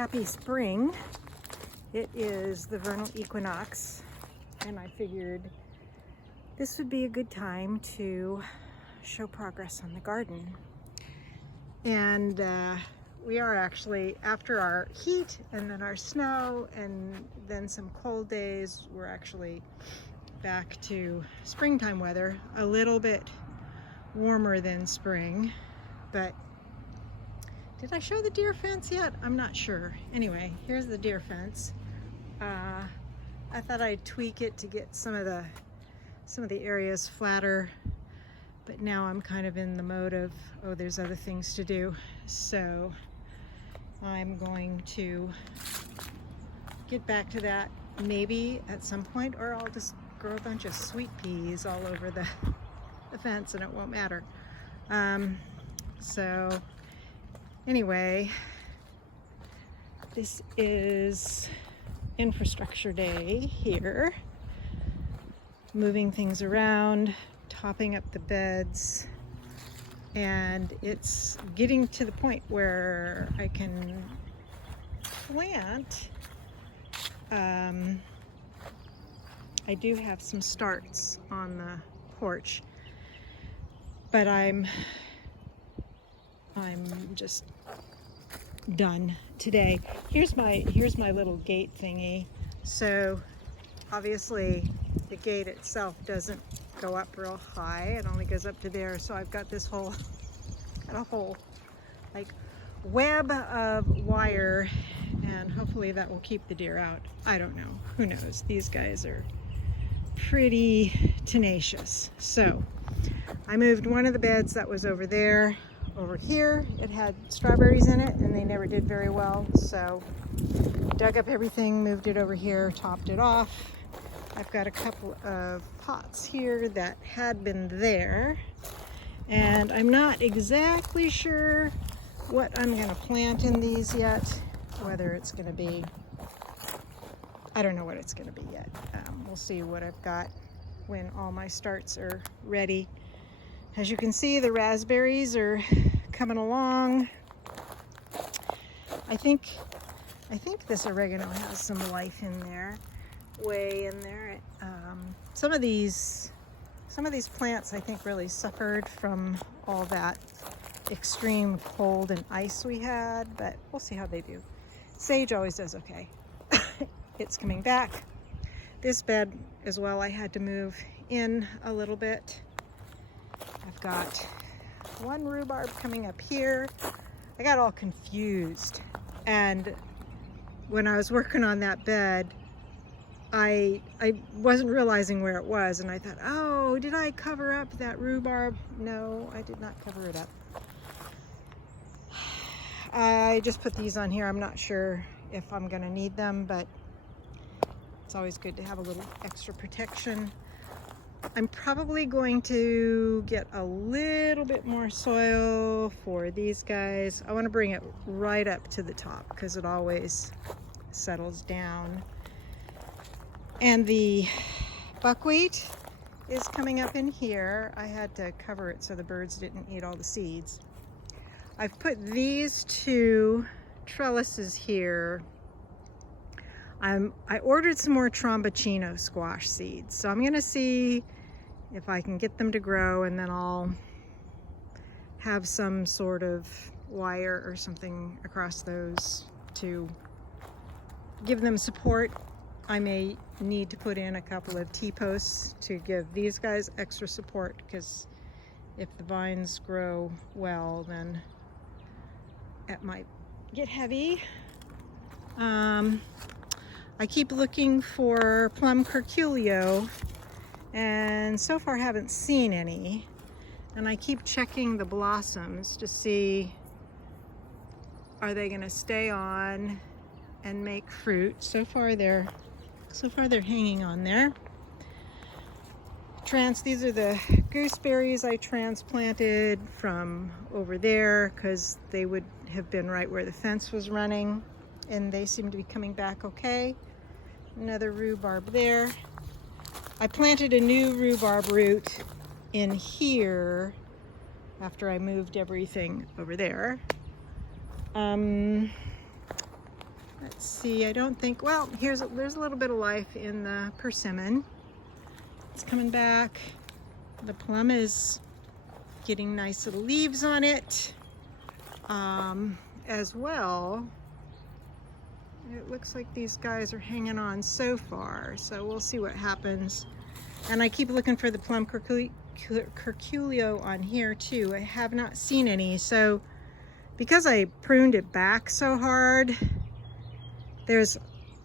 happy spring. It is the vernal equinox, and I figured this would be a good time to show progress on the garden. And we are actually, after our heat and then our snow and then some cold days, we're actually back to springtime weather, a little bit warmer than spring. But did I show the deer fence yet? I'm not sure. Anyway, here's the deer fence. I thought I'd tweak it to get some of the areas flatter, but now I'm kind of in the mode of, oh, there's other things to do. So I'm going to get back to that maybe at some point, or I'll just grow a bunch of sweet peas all over the fence and it won't matter. So anyway, this is infrastructure day here. Moving things around, topping up the beds, and it's getting to the point where I can plant. I do have some starts on the porch, but I'm just done today. Here's my little gate thingy. So obviously the gate itself doesn't go up real high. It only goes up to there. So I've got this whole like web of wire, and hopefully that will keep the deer out. I don't know. Who knows? These guys are pretty tenacious. So I moved one of the beds that was over there over here. It had strawberries in it and they never did very well, so dug up everything, moved it over here, topped it off. I've got a couple of pots here that had been there, and I'm not exactly sure what I'm going to plant in these yet, whether it's going to be, I don't know what it's going to be yet. We'll see what I've got when all my starts are ready. As you can see, the raspberries are coming along. I think this oregano has some life in there, way in there. Some of these plants I think really suffered from all that extreme cold and ice we had, but we'll see how they do. Sage always does okay. It's coming back. This bed as well, I had to move in a little bit. I've got one rhubarb coming up here. I got all confused, and when I was working on that bed, I wasn't realizing where it was, and I thought, oh, did I cover up that rhubarb? No, I did not cover it up. I just put these on here. I'm not sure if I'm going to need them, but it's always good to have a little extra protection. I'm probably going to get a little bit more soil for these guys. I want to bring it right up to the top because it always settles down. And the buckwheat is coming up in here. I had to cover it so the birds didn't eat all the seeds. I've put these two trellises here. I ordered some more trombocino squash seeds, so I'm going to see if I can get them to grow, and then I'll have some sort of wire or something across those to give them support. I may need to put in a couple of T-posts to give these guys extra support, because if the vines grow well, then it might get heavy. I keep looking for plum curculio, and so far haven't seen any. And I keep checking the blossoms to see, are they going to stay on and make fruit? So far they're hanging on there. These are the gooseberries I transplanted from over there because they would have been right where the fence was running, and they seem to be coming back okay. Another rhubarb there. I planted a new rhubarb root in here after I moved everything over there. Let's see, I don't think, well, there's a little bit of life in the persimmon. It's coming back. The plum is getting nice little leaves on it. As well, it looks like these guys are hanging on so far, so we'll see what happens. And I keep looking for the plum curculio on here too. I have not seen any, so because I pruned it back so hard,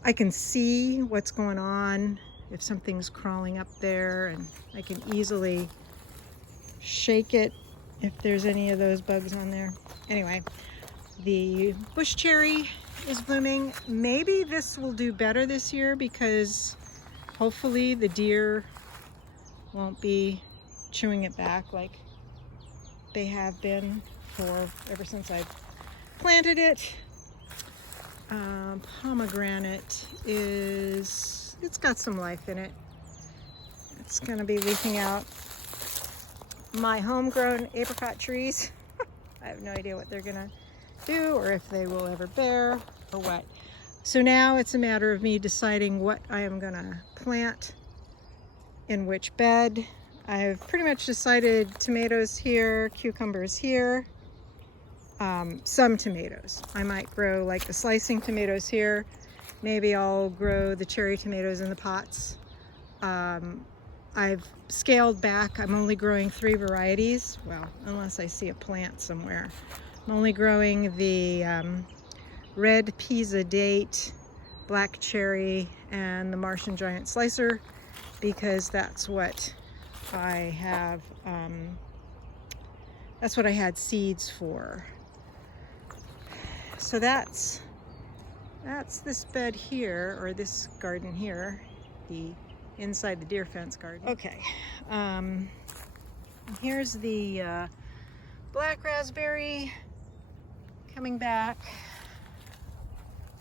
I can see what's going on if something's crawling up there, and I can easily shake it if there's any of those bugs on there. Anyway, the bush cherry is blooming. Maybe this will do better this year because hopefully the deer won't be chewing it back like they have been ever since I planted it. Pomegranate it's got some life in it. It's gonna be leafing out. My homegrown apricot trees, I have no idea what they're gonna do or if they will ever bear or what. So now it's a matter of me deciding what I am gonna plant in which bed. I've pretty much decided tomatoes here, cucumbers here, some tomatoes. I might grow like the slicing tomatoes here. Maybe I'll grow the cherry tomatoes in the pots. I've scaled back. I'm only growing 3 varieties. Well, unless I see a plant somewhere. I'm only growing the red Pisa date, black cherry, and the Martian giant slicer because that's what I have. That's what I had seeds for. So that's this bed here, or this garden here, the inside the deer fence garden. Okay, here's the black raspberry coming back.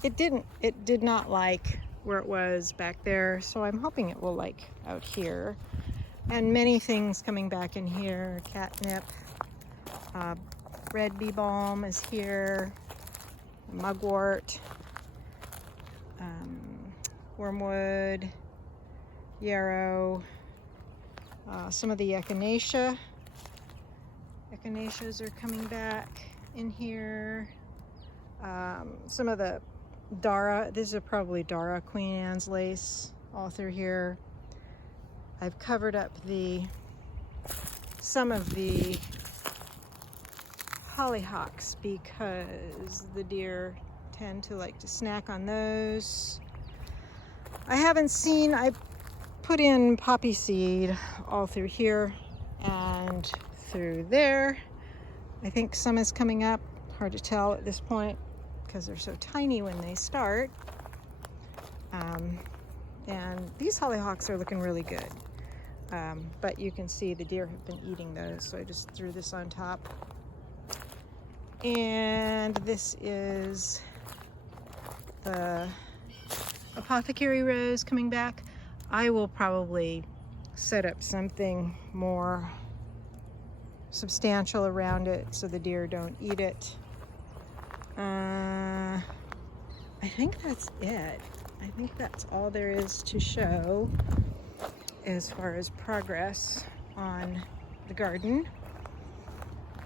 It did not like where it was back there, so I'm hoping it will like out here. And many things coming back in here. Catnip, red bee balm is here, mugwort, wormwood, yarrow, some of the echinacea. Echinaceas are coming back in here. Some of the Dara, these are probably Dara Queen Anne's lace all through here. I've covered up some of the hollyhocks because the deer tend to like to snack on those. I put in poppy seed all through here and through there. I think some is coming up, hard to tell at this point because they're so tiny when they start. And these hollyhocks are looking really good. But you can see the deer have been eating those, so I just threw this on top. And this is the apothecary rose coming back. I will probably set up something more substantial around it so the deer don't eat it. I think that's it. I think that's all there is to show as far as progress on the garden.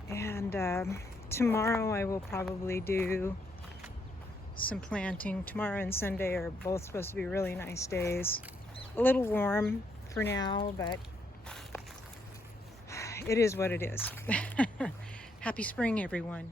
And tomorrow I will probably do some planting. Tomorrow and Sunday are both supposed to be really nice days. A little warm for now, but it is what it is. Happy spring, everyone.